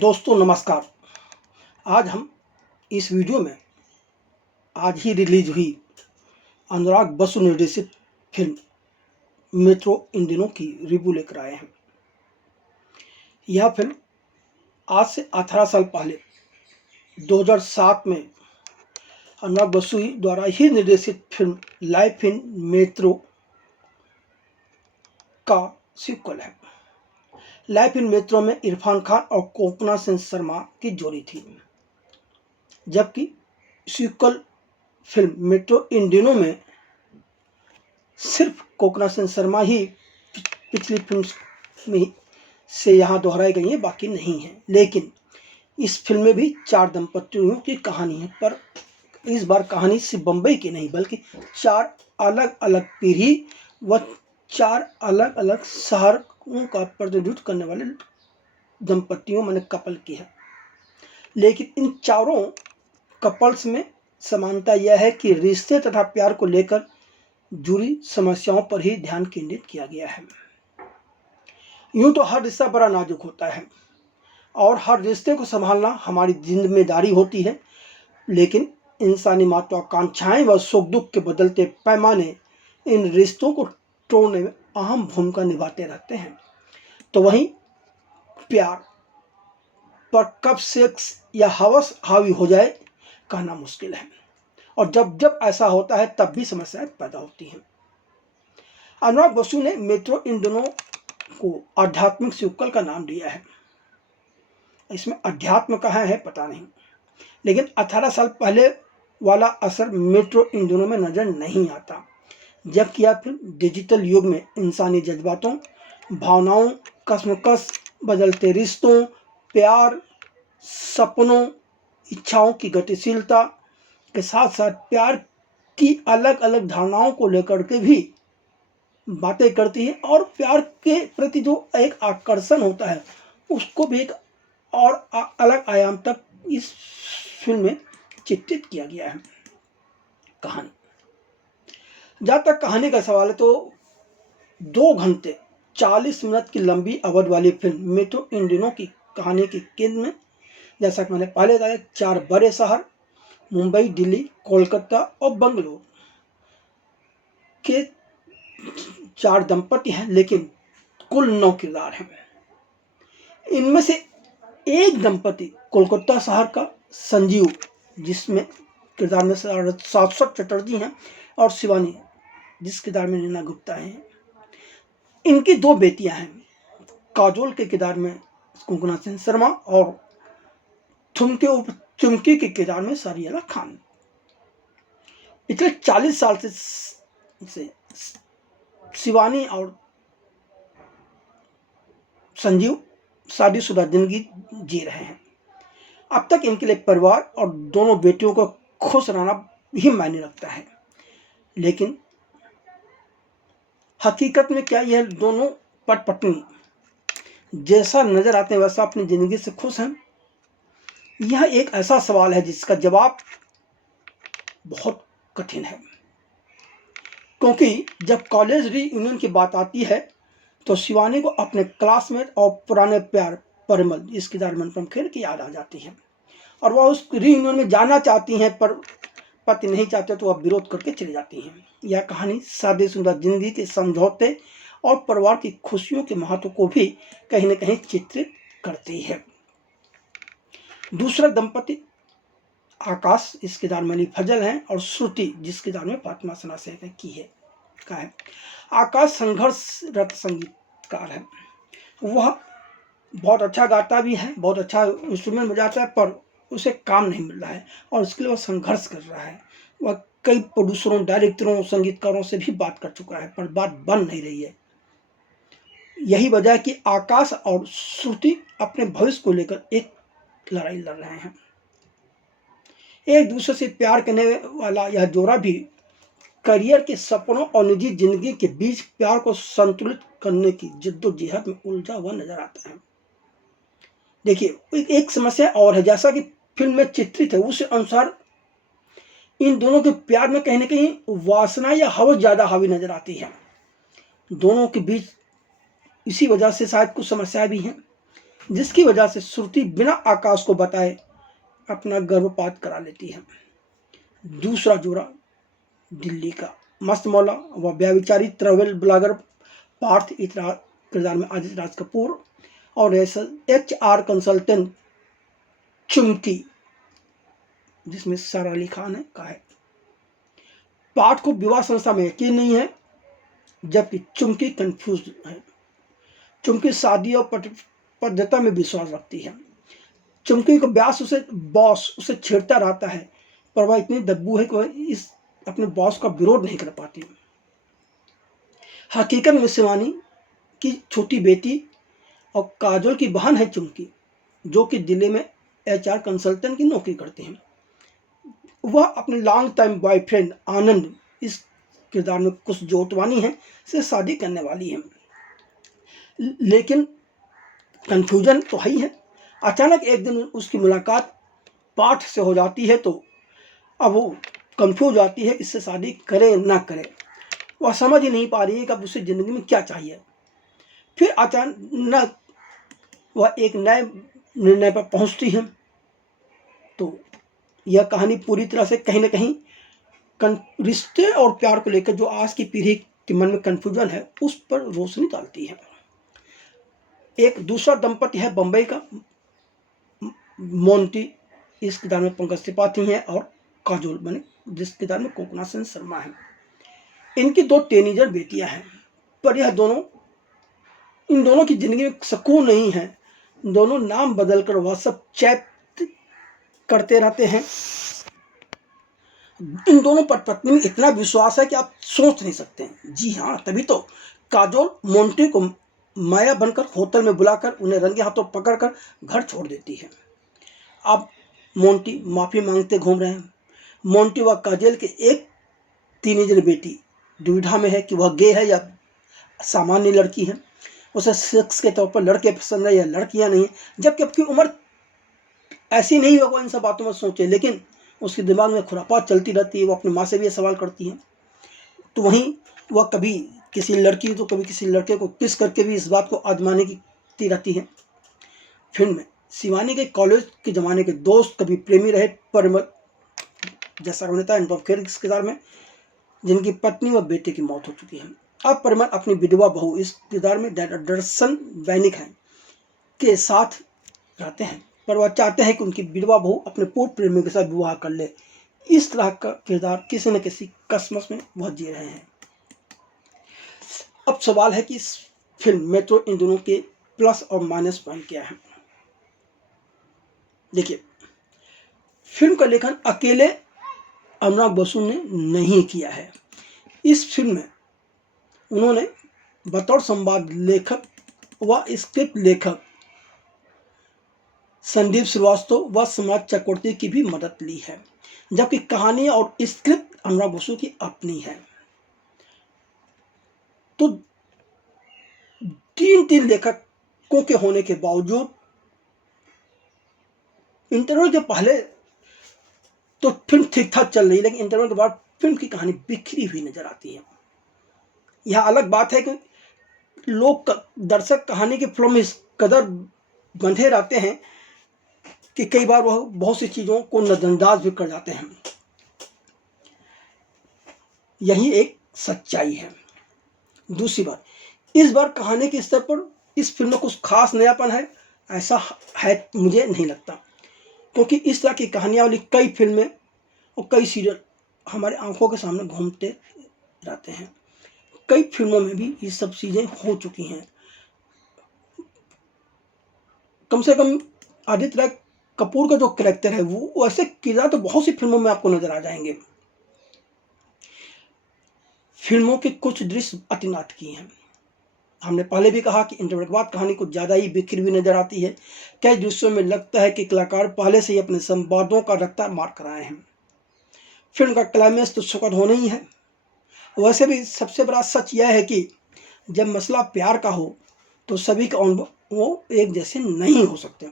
दोस्तों नमस्कार। आज हम इस वीडियो में आज ही रिलीज हुई अनुराग बसु निर्देशित फिल्म मेट्रो इन दिनों की रिव्यू लेकर आए हैं। यह फिल्म आज से 18 साल पहले 2007 में अनुराग बसु द्वारा ही निर्देशित फिल्म लाइफ इन मेट्रो का सीक्वल है। लाइफ इन मेट्रो में इरफान खान और कोकना सेन शर्मा की जोड़ी थी, जबकि सीक्वल फिल्म मेट्रो इन दिनों में सिर्फ कोकना सेन शर्मा ही पिछली फिल्म में से यहाँ दोहराई गई हैं, बाकी नहीं है। लेकिन इस फिल्म में भी 4 दंपतियों की कहानी है, पर इस बार कहानी सिर्फ बम्बई की नहीं बल्कि 4 अलग अलग पीढ़ी व 4 अलग अलग शहर का प्रतिनिधित्व करने वाले दंपतियों माने कपल की है। लेकिन इन चारों कपल्स में समानता यह है कि रिश्ते तथा प्यार को लेकर जुड़ी समस्याओं पर ही ध्यान केंद्रित किया गया है। यूं तो हर रिश्ता बड़ा नाजुक होता है और हर रिश्ते को संभालना हमारी जिम्मेदारी होती है, लेकिन इंसानी महत्वाकांक्षाएं व सुख दुख के बदलते पैमाने इन रिश्तों को तोड़ने में अहम भूमिका निभाते रहते हैं। तो वहीं प्यार पर कब सेक्स या हवस हावी हो जाए कहना मुश्किल है, और जब जब ऐसा होता है तब भी समस्याएं पैदा होती हैं। अनुराग बसु ने मेट्रो इन दोनों को आध्यात्मिक सीक्वल का नाम दिया है। इसमें अध्यात्म कहाँ है पता नहीं, लेकिन 18 साल पहले वाला असर मेट्रो इन दोनों में नजर नहीं आता, जबकि यह फिल्म डिजिटल युग में इंसानी जज्बातों, भावनाओं, कश्मकश, बदलते रिश्तों, प्यार, सपनों, इच्छाओं की गतिशीलता के साथ साथ प्यार की अलग अलग धारणाओं को लेकर के भी बातें करती है, और प्यार के प्रति जो एक आकर्षण होता है उसको भी एक और अलग आयाम तक इस फिल्म में चित्रित किया गया है। कहानी, जहाँ तक कहानी का सवाल है तो 2 घंटे 40 मिनट की लंबी अवधि वाली फिल्म मेट्रो इन दिनों की कहानी के केंद्र में, जैसा कि मैंने पहले बताया, 4 बड़े शहर मुंबई, दिल्ली, कोलकाता और बंगलोर के 4 दंपति हैं, लेकिन कुल 9 किरदार हैं। इनमें से एक दंपति कोलकाता शहर का संजीव, जिसमें किरदार में शाश्वत चटर्जी हैं, और शिवानी जिस किरदार में नीना गुप्ता हैं। इनकी 2 बेटियां हैं, काजोल के किरदार में कोकना सेन शर्मा और चुमकी के किरदार में सारियाला खान। पिछले 40 साल से शिवानी और संजीव शादीशुदा जिंदगी जी रहे हैं। अब तक इनके लिए परिवार और दोनों बेटियों को खुश रहना ही मायने रखता है, लेकिन हकीकत में क्या यह दोनों पति पत्नी जैसा नजर आते हैं वैसा अपनी जिंदगी से खुश हैं? यह एक ऐसा सवाल है जिसका जवाब बहुत कठिन है, क्योंकि जब कॉलेज रीयूनियन की बात आती है तो शिवानी को अपने क्लासमेट और पुराने प्यार परिमल, जिस किरदार में अनुपम खेर की याद आ जाती है, और वह उस रीयूनियन में जाना चाहती हैं, पर पति नहीं चाहते तो वह विरोध करके चली जाती हैं। यह कहानी शादीशुदा जिंदगी के समझौते और परिवार की खुशियों के महत्व को भी कहीं न कहीं चित्रित करती है। दूसरा दंपति आकाश, इस किरदार में अली फजल हैं, और श्रुति, जिस किरदार में फातिमा सना शेख का है। आकाश संघर्षरत संगीतकार है। वह बहुत अच्छा गाता भी है, बहुत अच्छा इंस्ट्रूमेंट बजाता है, पर उसे काम नहीं मिल रहा है और उसके लिए वह संघर्ष कर रहा है। वह कई प्रोड्यूसरों, डायरेक्टरों, संगीतकारों से भी बात कर चुका है, पर बात बन नहीं रही है। यही वजह है कि आकाश और श्रुति अपने भविष्य को लेकर एक लड़ाई लड़ रहे हैं। एक दूसरे से प्यार करने वाला यह जोड़ा भी करियर के सपनों और निजी जिंदगी के बीच प्यार को संतुलित करने की जद्दोजहद में उलझा हुआ नजर आता है। देखिए, एक समस्या और है, जैसा कि फिल्म में चित्रित है उस अनुसार इन दोनों के प्यार में कहीं ना कहीं वासना या हवस ज्यादा हावी नजर आती है। दोनों के बीच इसी वजह से शायद कुछ समस्याएं भी हैं। जिसकी वजह से श्रुति बिना आकाश को बताए अपना गर्भपात करा लेती है। दूसरा जोड़ा दिल्ली का मस्त मौला व व्याविचारी ट्रैवल ब्लॉगर पार्थ इतरा किरदार में आदित्य राज कपूर और HR कंसल्टेंट चुमकी जिसमें सारा अली खान है का है। पार्थ को विवाह संस्था में यकीन नहीं है, जबकि चुमकी कंफ्यूज है। चुमकी शादी और पद्धति में विश्वास रखती है। चुमकी को व्यास उसे छेड़ता रहता है, पर वह इतनी दब्बू है कि वह इस अपने बॉस का विरोध नहीं कर पाती। हकीकत में शिवानी की छोटी बेटी और काजोल की बहन है चुमकी, जो कि दिल्ली में HR कंसल्टेंट की नौकरी करते हैं। वह अपने लॉन्ग टाइम बॉयफ्रेंड आनंद, इस किरदार में कुछ जोतवानी है, से शादी करने वाली है। लेकिन कंफ्यूजन तो है ही है। अचानक एक दिन उसकी मुलाकात पार्थ से हो जाती है, तो अब वो कंफ्यूज आती है कि इससे शादी करे ना करे। वह समझ ही नहीं पा रही है कि अब उसे ज़िंदगी में क्या चाहिए। फिर अचानक वह एक नए निर्णय पर पहुंचती है। तो यह कहानी पूरी तरह से कहीं ना कहीं रिश्ते और प्यार को लेकर जो आज की पीढ़ी के मन में कन्फ्यूजन है, उस पर रोशनी डालती है। एक दूसरा दंपति है बम्बई का मोंटी, इस किरदार में पंकज त्रिपाठी हैं, और काजोल बने जिस किरदार में कोकना सेन शर्मा है। इनकी 2 टीनेजर बेटियां हैं, पर इन दोनों की जिंदगी में सुकून नहीं है। दोनों नाम बदलकर व्हाट्सएप चैट करते रहते हैं। इन दोनों पर पत्नी में इतना विश्वास है कि आप सोच नहीं सकते हैं। जी हाँ, तभी तो काजोल मोंटी को माया बनकर होटल में बुलाकर उन्हें रंगे हाथों पकड़कर घर छोड़ देती है। अब मोंटी माफ़ी मांगते घूम रहे हैं। मोंटी व काजोल के एक टीनेजर बेटी दुविधा में है कि वह गे है या सामान्य लड़की है। उसे सेक्स के तौर पर लड़के पसंद है या लड़कियां नहीं, जबकि अब की उम्र ऐसी नहीं होगा इन सब बातों में सोचे, लेकिन उसके दिमाग में खुरापात चलती रहती है। वो अपनी माँ से भी ये सवाल करती है। तो वहीं वह कभी किसी लड़की तो कभी किसी लड़के को किस करके भी इस बात को आजमाने की रहती है। फिल्म में शिवानी के कॉलेज के ज़माने के दोस्त कभी प्रेमी रहे परिमल जैसा अभिनेता इन पर इस किरदार में, जिनकी पत्नी व बेटे की मौत हो चुकी है। अब परिमल अपनी विधवा बहू इस किरदार में दर्शन वैनिक हैं के साथ रहते हैं, पर वह चाहते हैं कि उनकी विधवा बहू अपने पूर्व प्रेमी के साथ विवाह कर ले। इस तरह का किरदार किसी न किसी कसमस में वह जी रहे हैं। अब सवाल है कि इस फिल्म में तो इन दोनों के प्लस और माइनस पॉइंट क्या है। देखिए, फिल्म का लेखन अकेले अनुराग बसु ने नहीं किया है। इस फिल्म में उन्होंने बतौर संवाद लेखक व स्क्रिप्ट लेखक संदीप श्रीवास्तव व समाज चक्रवर्ती की भी मदद ली है, जबकि कहानी और स्क्रिप्ट अनुराग बसु की अपनी है। तो 3 लेखकों के होने के बावजूद इंटरवल के पहले तो फिल्म ठीक ठाक चल रही है, लेकिन इंटरवल के बाद फिल्म की कहानी बिखरी हुई नजर आती है। यह अलग बात है कि लोग दर्शक कहानी के फ्लो में इस कदर बंधे रहते हैं कि कई बार वह बहुत सी चीज़ों को नजरअंदाज भी कर जाते हैं। यही एक सच्चाई है। दूसरी बात, इस बार कहानी के स्तर पर इस फिल्म में कुछ खास नयापन है ऐसा है मुझे नहीं लगता, क्योंकि इस तरह की कहानियाँ वाली कई फिल्में और कई सीरियल हमारे आंखों के सामने घूमते रहते हैं। कई फिल्मों में भी ये सब चीज़ें हो चुकी हैं। कम से कम आदित्य राय कपूर का जो कैरेक्टर है वो ऐसे किरदार तो बहुत सी फिल्मों में आपको नजर आ जाएंगे। फिल्मों के कुछ दृश्य अति नाटकीय हैं। हमने पहले भी कहा कि इंटरवल के बाद कहानी कुछ ज़्यादा ही बिखरी हुई नजर आती है। कई दृश्यों में लगता है कि कलाकार पहले से ही अपने संवादों का रट्टा मार कर आए हैं। फिल्म का क्लाइमैक्स तो सुखद होना ही है। वैसे भी सबसे बड़ा सच यह है कि जब मसला प्यार का हो तो सभी का अनुभव वो एक जैसे नहीं हो सकते,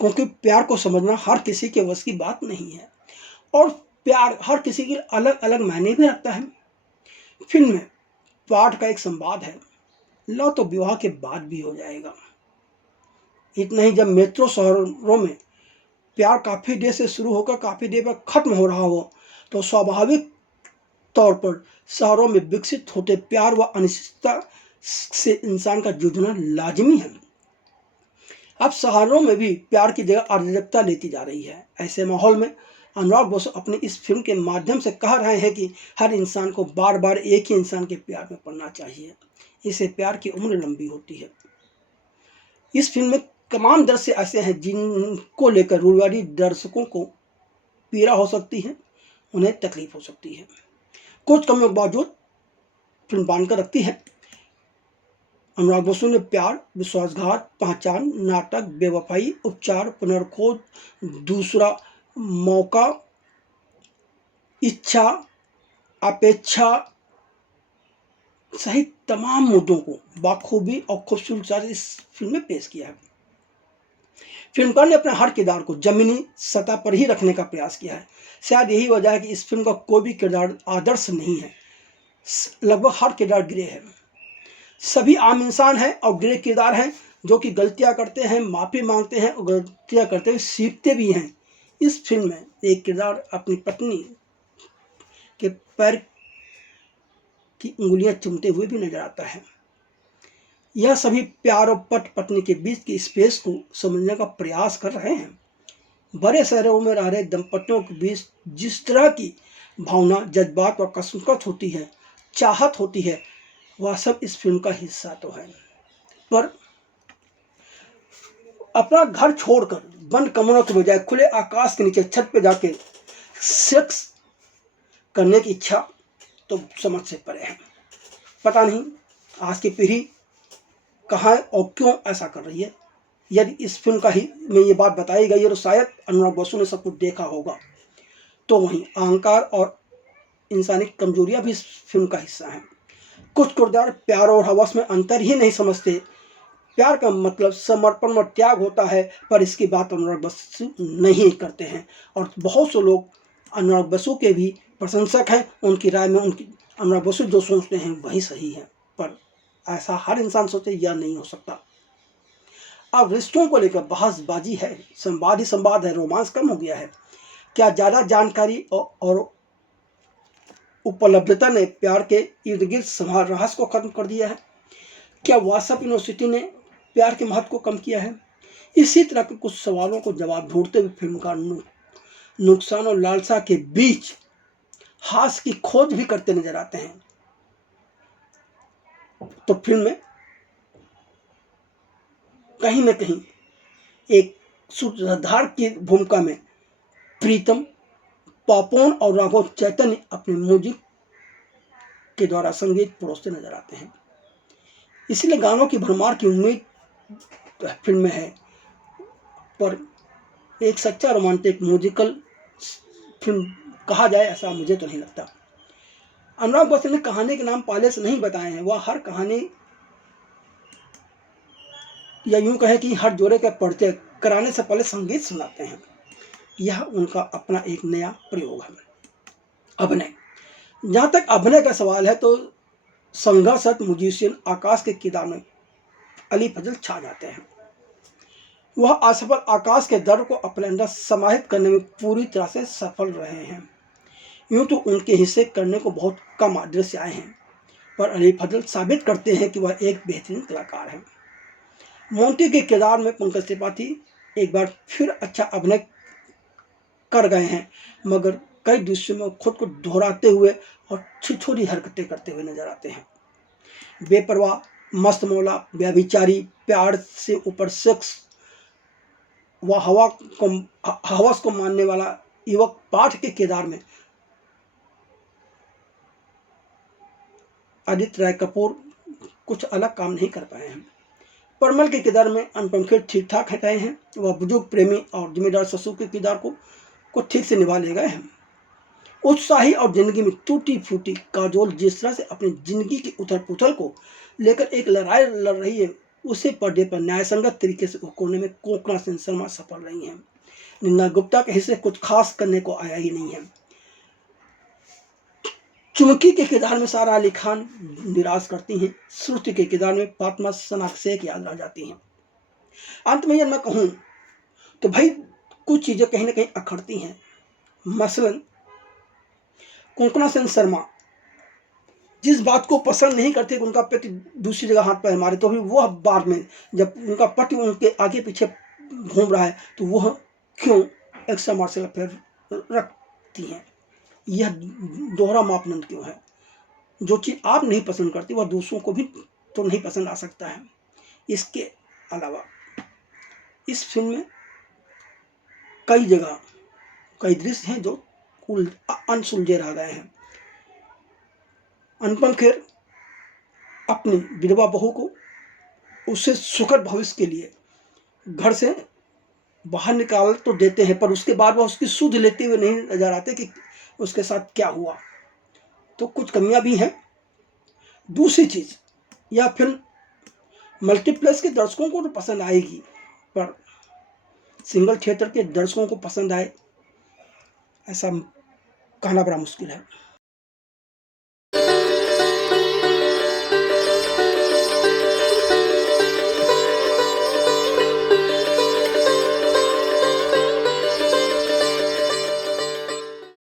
क्योंकि प्यार को समझना हर किसी के वश की बात नहीं है, और प्यार हर किसी के अलग अलग मायने भी रखता है। फिल्म में पाठ का एक संवाद है, लव तो विवाह के बाद भी हो जाएगा। इतना ही, जब मेट्रो शहरों में प्यार काफ़ी देर से शुरू होकर काफ़ी देर पर खत्म हो रहा हो तो स्वाभाविक तौर पर शहरों में विकसित होते प्यार व अनिश्चितता से इंसान का जूझना लाजमी है। अब शहरों में भी प्यार की जगह अराजकता लेती जा रही है। ऐसे माहौल में अनुराग बसु अपनी इस फिल्म के माध्यम से कह रहे हैं कि हर इंसान को बार बार एक ही इंसान के प्यार में पड़ना चाहिए, इससे प्यार की उम्र लंबी होती है। इस फिल्म में तमाम दृश्य ऐसे हैं जिनको लेकर रूढ़िवादी दर्शकों को पीड़ा हो सकती है, उन्हें तकलीफ हो सकती है। कुछ कमियों के बावजूद फिल्म बांधकर रखती है। अनुराग बसु ने प्यार, विश्वासघात, पहचान, नाटक, बेवफाई, उपचार, पुनर्खोज, दूसरा मौका, इच्छा, अपेक्षा सहित तमाम मुद्दों को बाखूबी और खूबसूरती से इस फिल्म में पेश किया है। फिल्मकार ने अपने हर किरदार को जमीनी सतह पर ही रखने का प्रयास किया है। शायद यही वजह है कि इस फिल्म का कोई भी किरदार आदर्श नहीं है। लगभग हर किरदार गिरे है। सभी आम इंसान हैं और गिरे किरदार हैं जो कि गलतियां करते हैं, माफ़ी मांगते हैं और गलतियां करते हुए सीखते भी हैं। इस फिल्म में एक किरदार अपनी पत्नी के पैर की उंगलियां चूमते हुए भी नजर आता है। यह सभी प्यार और पत्नी के बीच की स्पेस को समझने का प्रयास कर रहे हैं। बड़े शहरों में रह रहे दंपतियों के बीच जिस तरह की भावना, जज्बात व कसमकस होती है, चाहत होती है, वह सब इस फिल्म का हिस्सा तो है। पर अपना घर छोड़कर बंद कमरों के बजाय खुले आकाश के नीचे छत पे जाके सेक्स करने की इच्छा तो समझ से परे है। पता नहीं आज की पीढ़ी कहाँ और क्यों ऐसा कर रही है। यदि इस फिल्म का ही में ये बात बताई गई है तो शायद अनुराग बसु ने सब कुछ देखा होगा। तो वहीं अहंकार और इंसानी कमजोरियां भी इस फिल्म का हिस्सा हैं। कुछ किरदार प्यार और हवस में अंतर ही नहीं समझते। प्यार का मतलब समर्पण और त्याग होता है, पर इसकी बात अनुराग बसु नहीं करते हैं। और बहुत से लोग अनुराग बसु के भी प्रशंसक हैं। उनकी राय में उनकी अनुराग बसु जो सोचते हैं वही सही है, पर ऐसा हर इंसान सोचे यह नहीं हो सकता। अब रिश्तों को लेकर बहसबाजी है, संवाद ही संवाद है, रोमांस कम हो गया है। क्या ज़्यादा जानकारी और उपलब्धता ने प्यार के इर्द गिर्द समाज रहस्य को खत्म कर दिया है? क्या व्हाट्सएप यूनिवर्सिटी ने प्यार के महत्व को कम किया है? इसी तरह के कुछ सवालों को जवाब ढूंढते हुए फिल्मकार नुकसान और लालसा के बीच हास्य की खोज भी करते नजर आते हैं। तो फिल्म में कहीं न कहीं एक सूत्रधार की भूमिका में प्रीतम, पापोन और राघव चैतन्य अपने म्यूजिक के द्वारा संगीत परोसते नजर आते हैं। इसलिए गानों की भरमार की उम्मीद फिल्म में है, पर एक सच्चा रोमांटिक म्यूजिकल फिल्म कहा जाए ऐसा मुझे तो नहीं लगता। अनुराग बसु ने कहानी के नाम पहले से नहीं बताए हैं। वह हर कहानी या यूं कहें कि हर जोड़े का परिचय कराने से पहले संगीत सुनाते हैं। यह उनका अपना एक नया प्रयोग है। अभिनय, जहाँ तक अभिनय का सवाल है तो संघर्षरत म्यूजिशियन आकाश के किरदार में अली फजल छा जाते हैं। वह असफल आकाश के दर्द को अपने अंदर समाहित करने में पूरी तरह से सफल रहे हैं। यूं तो उनके हिस्से करने को बहुत कम दृश्य आए हैं, पर अली फजल साबित करते हैं कि वह एक बेहतरीन कलाकार हैं। मोंटी के किरदार में पंकज त्रिपाठी एक बार फिर अच्छा अभिनय कर गए हैं, मगर कई दृश्यों में खुद को दोहराते हुए और छिछोरी हरकतें करते हुए नजर आते हैं। बेपरवाह, मस्त मौला, व्यभिचारी, प्यार से ऊपर सेक्स व हवस को मानने वाला युवक पाठ के किरदार में आदित्य राय कपूर कुछ अलग काम नहीं कर पाए हैं। परमल के किरदार में अनुपम खेर ठीक ठाक हटाए हैं। वह बुजुर्ग प्रेमी और जिम्मेदार ससुर के किरदार को ठीक से निभा ले गए हैं। उत्साही और जिंदगी में टूटी फूटी काजोल जिस तरह से अपनी जिंदगी की उथल पुथल को लेकर एक लड़ाई लड़ रही है, उसे पर्दे पर न्यायसंगत तरीके से उकोड़ने में कोकणा सेन शर्मा सफल रही हैं। निन्ना गुप्ता के हिस्से कुछ खास करने को आया ही नहीं है। चुमकी के किरदार में सारा अली खान निराश करती हैं। श्रुति के किरदार में फातिमा सना शेख याद रह जाती हैं। अंत में यदि मैं कहूँ तो भाई कुछ चीज़ें कहीं ना कहीं अखड़ती हैं। मसलन कोंकणा सेन शर्मा जिस बात को पसंद नहीं करते कि उनका पति दूसरी जगह हाथ पैर मारे, तो भी वह बाद में जब उनका पति उनके आगे पीछे घूम रहा है तो वह क्यों एक्स्ट्रा मार्शल अफेयर रखती हैं। यह दोहरा मापदंड क्यों है। जो चीज़ आप नहीं पसंद करती वह दूसरों को भी तो नहीं पसंद आ सकता है। इसके अलावा इस फिल्म में कई जगह कई दृश्य हैं जो अनसुलझे रह गए हैं। अनुपम खेर अपनी विधवा बहू को उससे सुखद भविष्य के लिए घर से बाहर निकाल तो देते हैं, पर उसके बाद वह उसकी सुध लेते हुए नहीं नजर आते कि उसके साथ क्या हुआ। तो कुछ कमियां भी हैं। दूसरी चीज, यह फिल्म मल्टीप्लेक्स के दर्शकों को तो पसंद आएगी, पर सिंगल थिएटर के दर्शकों को पसंद आए ऐसा कहना बड़ा मुश्किल है।